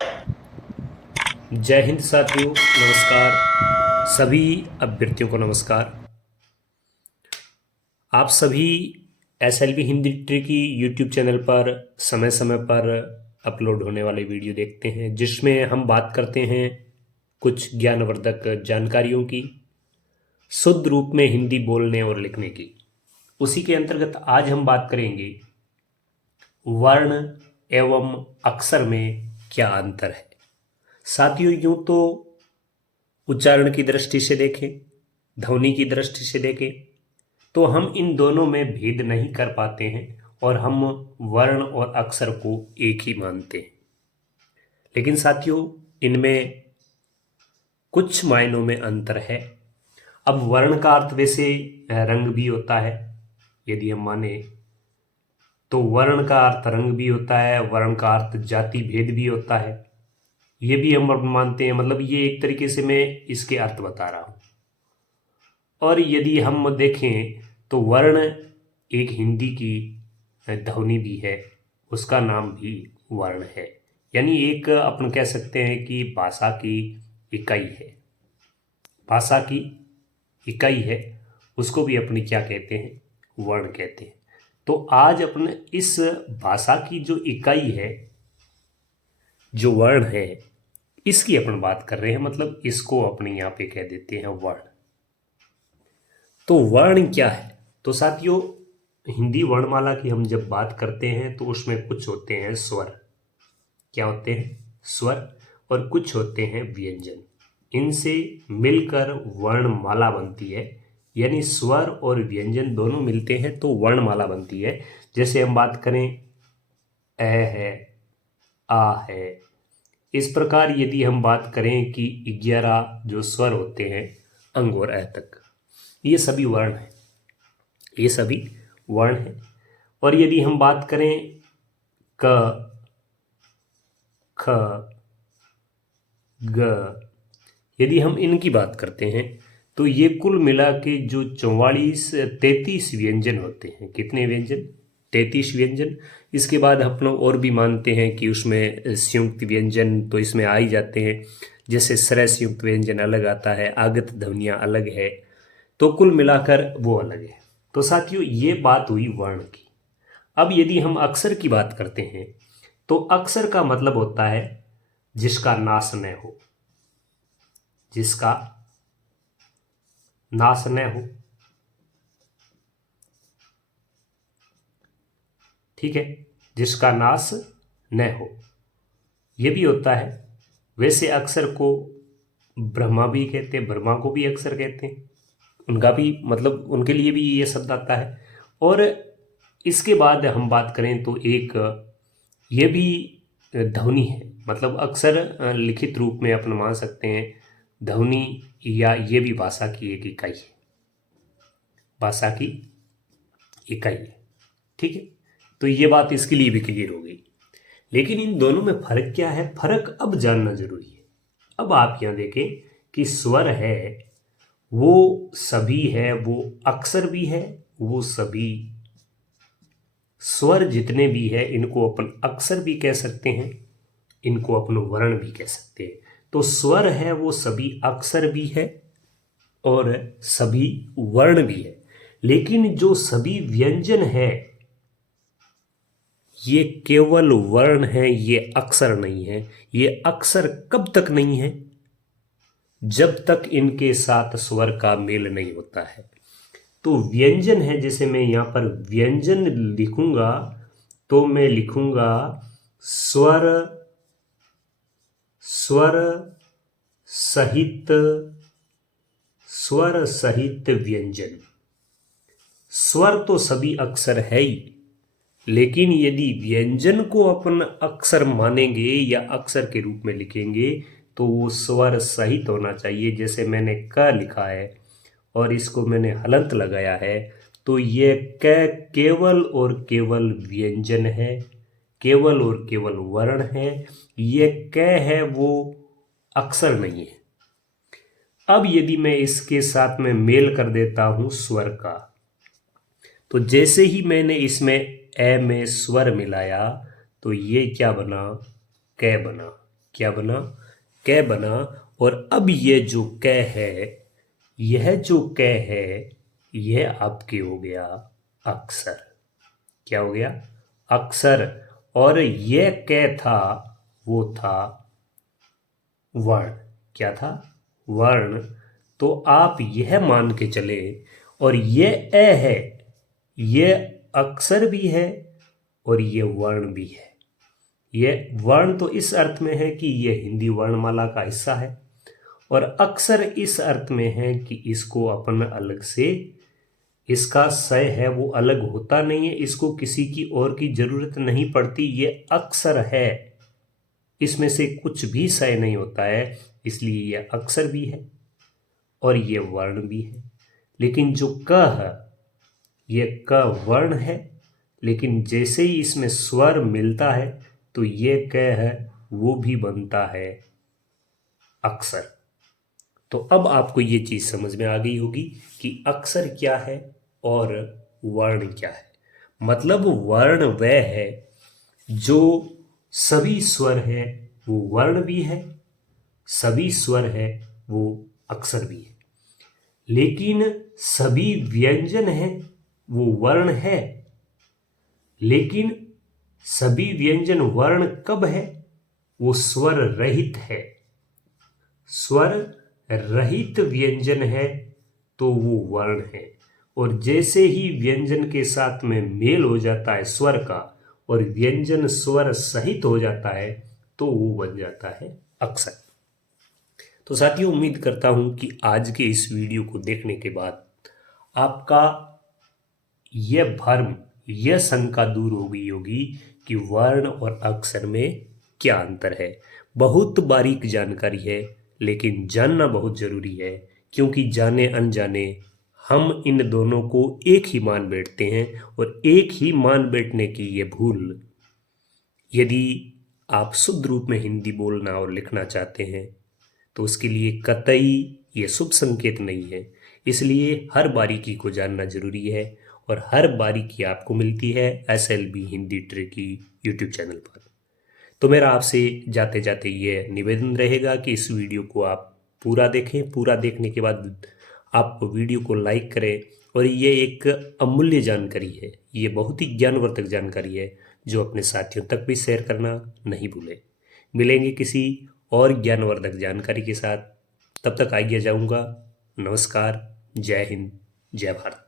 जय हिंद साथियों, नमस्कार। सभी अभ्यर्थियों को नमस्कार। आप सभी SLV Hindi tricky YouTube channel पर समय समय पर अपलोड होने वाले वीडियो देखते हैं, जिसमें हम बात करते हैं कुछ ज्ञानवर्धक जानकारियों की, शुद्ध रूप में हिंदी बोलने और लिखने की। उसी के अंतर्गत आज हम बात करेंगे वर्ण एवं अक्षर में क्या अंतर है। साथियों, यूं तो उच्चारण की दृष्टि से देखें, ध्वनि की दृष्टि से देखें, तो हम इन दोनों में भेद नहीं कर पाते हैं और हम वर्ण और अक्षर को एक ही मानते हैं। लेकिन साथियों, इनमें कुछ मायनों में अंतर है। अब वर्ण का अर्थ वैसे रंग भी होता है, यदि हम माने तो वर्ण का अर्थ रंग भी होता है, वर्ण का अर्थ जाति भेद भी होता है, ये भी हम मानते हैं। मतलब ये एक तरीके से मैं इसके अर्थ बता रहा हूं। और यदि हम देखें तो वर्ण एक हिंदी की ध्वनि भी है, उसका नाम भी वर्ण है। यानी एक अपन कह सकते हैं कि भाषा की इकाई है, भाषा की इकाई है, उसको भी अपनी क्या कहते हैं, वर्ण कहते हैं। तो आज अपन इस भाषा की जो इकाई है, जो वर्ण है, इसकी अपन बात कर रहे हैं। मतलब इसको अपने यहाँ पे कह देते हैं वर्ण। तो वर्ण क्या है? तो साथियों, हिंदी वर्णमाला की हम जब बात करते हैं तो उसमें कुछ होते हैं स्वर। क्या होते हैं? स्वर। और कुछ होते हैं व्यंजन। इनसे मिलकर वर्णमाला बनती है। यानी स्वर और व्यंजन दोनों मिलते हैं तो वर्णमाला बनती है। जैसे हम बात करें ए है, आ है, इस प्रकार यदि हम बात करें कि 11 जो स्वर होते हैं अंग और ए तक, ये सभी वर्ण हैं, ये सभी वर्ण हैं। और यदि हम बात करें क, ख, ग, यदि हम इनकी बात करते हैं तो ये कुल मिला के जो 33 व्यंजन होते हैं। कितने व्यंजन? 33 व्यंजन। इसके बाद हम लोग और भी मानते हैं कि उसमें संयुक्त व्यंजन तो इसमें आ ही जाते हैं। जैसे स्वर संयुक्त व्यंजन अलग आता है, आगत ध्वनियाँ अलग है, तो कुल मिलाकर वो अलग है। तो साथियों, ये बात हुई वर्ण की। अब यदि हम अक्षर की बात करते हैं तो अक्षर का मतलब होता है जिसका नाश न हो, जिसका नाश न हो। ठीक है, जिसका नाश न हो, यह भी होता है। वैसे अक्षर को ब्रह्मा भी कहते हैं, ब्रह्मा को भी अक्षर कहते हैं, उनका भी मतलब उनके लिए भी ये शब्द आता है। और इसके बाद हम बात करें तो एक ये भी ध्वनि है। मतलब अक्षर लिखित रूप में अपन मान सकते हैं ध्वनि, या ये भी भाषा की एक इकाई है, भाषा की इकाई है। ठीक है, तो ये बात इसके लिए भी क्लियर हो गई। लेकिन इन दोनों में फर्क क्या है? फर्क अब जानना जरूरी है। अब आप यहां देखें कि स्वर है वो सभी है, वो अक्षर भी है, वो सभी स्वर जितने भी है इनको अपन अक्षर भी कह सकते हैं, इनको अपन वर्ण भी कह सकते हैं। तो स्वर है वो सभी अक्षर भी है और सभी वर्ण भी है। लेकिन जो सभी व्यंजन है ये केवल वर्ण है, ये अक्षर नहीं है। ये अक्षर कब तक नहीं है? जब तक इनके साथ स्वर का मेल नहीं होता है। तो व्यंजन है, जैसे मैं यहां पर व्यंजन लिखूंगा तो मैं लिखूंगा स्वर, स्वर सहित, स्वर सहित व्यंजन। स्वर तो सभी अक्षर है ही, लेकिन यदि व्यंजन को अपन अक्षर मानेंगे या अक्षर के रूप में लिखेंगे तो वो स्वर सहित होना चाहिए। जैसे मैंने क लिखा है और इसको मैंने हलंत लगाया है, तो ये क केवल और केवल व्यंजन है, केवल और केवल वर्ण है। ये क है वो अक्षर नहीं है। अब यदि मैं इसके साथ में मेल कर देता हूं स्वर का, तो जैसे ही मैंने इसमें ए में स्वर मिलाया तो ये क्या बना? कै बना। क्या बना, कै बना। और अब ये जो कै है, यह जो कै है, यह आपके हो गया अक्षर। क्या हो गया, अक्षर। और यह कै था, वो था वर्ण। क्या था, वर्ण। तो आप यह मान के चले, और यह ए है, यह अक्षर भी है और यह वर्ण भी है। यह वर्ण तो इस अर्थ में है कि यह हिंदी वर्णमाला का हिस्सा है, और अक्षर इस अर्थ में है कि इसको अपन अलग से, इसका सय है वो अलग होता नहीं है, इसको किसी की और की जरूरत नहीं पड़ती, ये अक्षर है, इसमें से कुछ भी सय नहीं होता है, इसलिए यह अक्षर भी है और यह वर्ण भी है। लेकिन जो क है, यह क वर्ण है, लेकिन जैसे ही इसमें स्वर मिलता है तो यह क है वो भी बनता है अक्षर। तो अब आपको ये चीज समझ में आ गई होगी कि अक्षर क्या है और वर्ण क्या है। मतलब वर्ण वह है जो सभी स्वर है वो वर्ण भी है, सभी स्वर है वो अक्षर भी है। लेकिन सभी व्यंजन है वो वर्ण है, लेकिन सभी व्यंजन वर्ण कब है, वो स्वर रहित है। स्वर रहित व्यंजन है तो वो वर्ण है। और जैसे ही व्यंजन के साथ में मेल हो जाता है स्वर का, और व्यंजन स्वर सहित हो जाता है, तो वो बन जाता है अक्षर। तो साथियों, उम्मीद करता हूं कि आज के इस वीडियो को देखने के बाद आपका यह भ्रम, यह शंका दूर हो गई होगी कि वर्ण और अक्षर में क्या अंतर है। बहुत बारीक जानकारी है, लेकिन जानना बहुत जरूरी है, क्योंकि जाने अनजाने हम इन दोनों को एक ही मान बैठते हैं। और एक ही मान बैठने की ये भूल, यदि आप शुद्ध रूप में हिंदी बोलना और लिखना चाहते हैं तो उसके लिए कतई ये शुभ संकेत नहीं है। इसलिए हर बारीकी को जानना जरूरी है, और हर बारीकी आपको मिलती है SLB Hindi tricky YouTube channel पर। तो मेरा आपसे जाते जाते ये निवेदन रहेगा कि इस वीडियो को आप पूरा देखें। पूरा देखने के बाद आप वीडियो को लाइक करें। और ये एक अमूल्य जानकारी है, ये बहुत ही ज्ञानवर्धक जानकारी है, जो अपने साथियों तक भी शेयर करना नहीं भूलें। मिलेंगे किसी और ज्ञानवर्धक जानकारी के साथ। तब तक आइए जाऊंगा। नमस्कार, जय हिंद, जय भारत।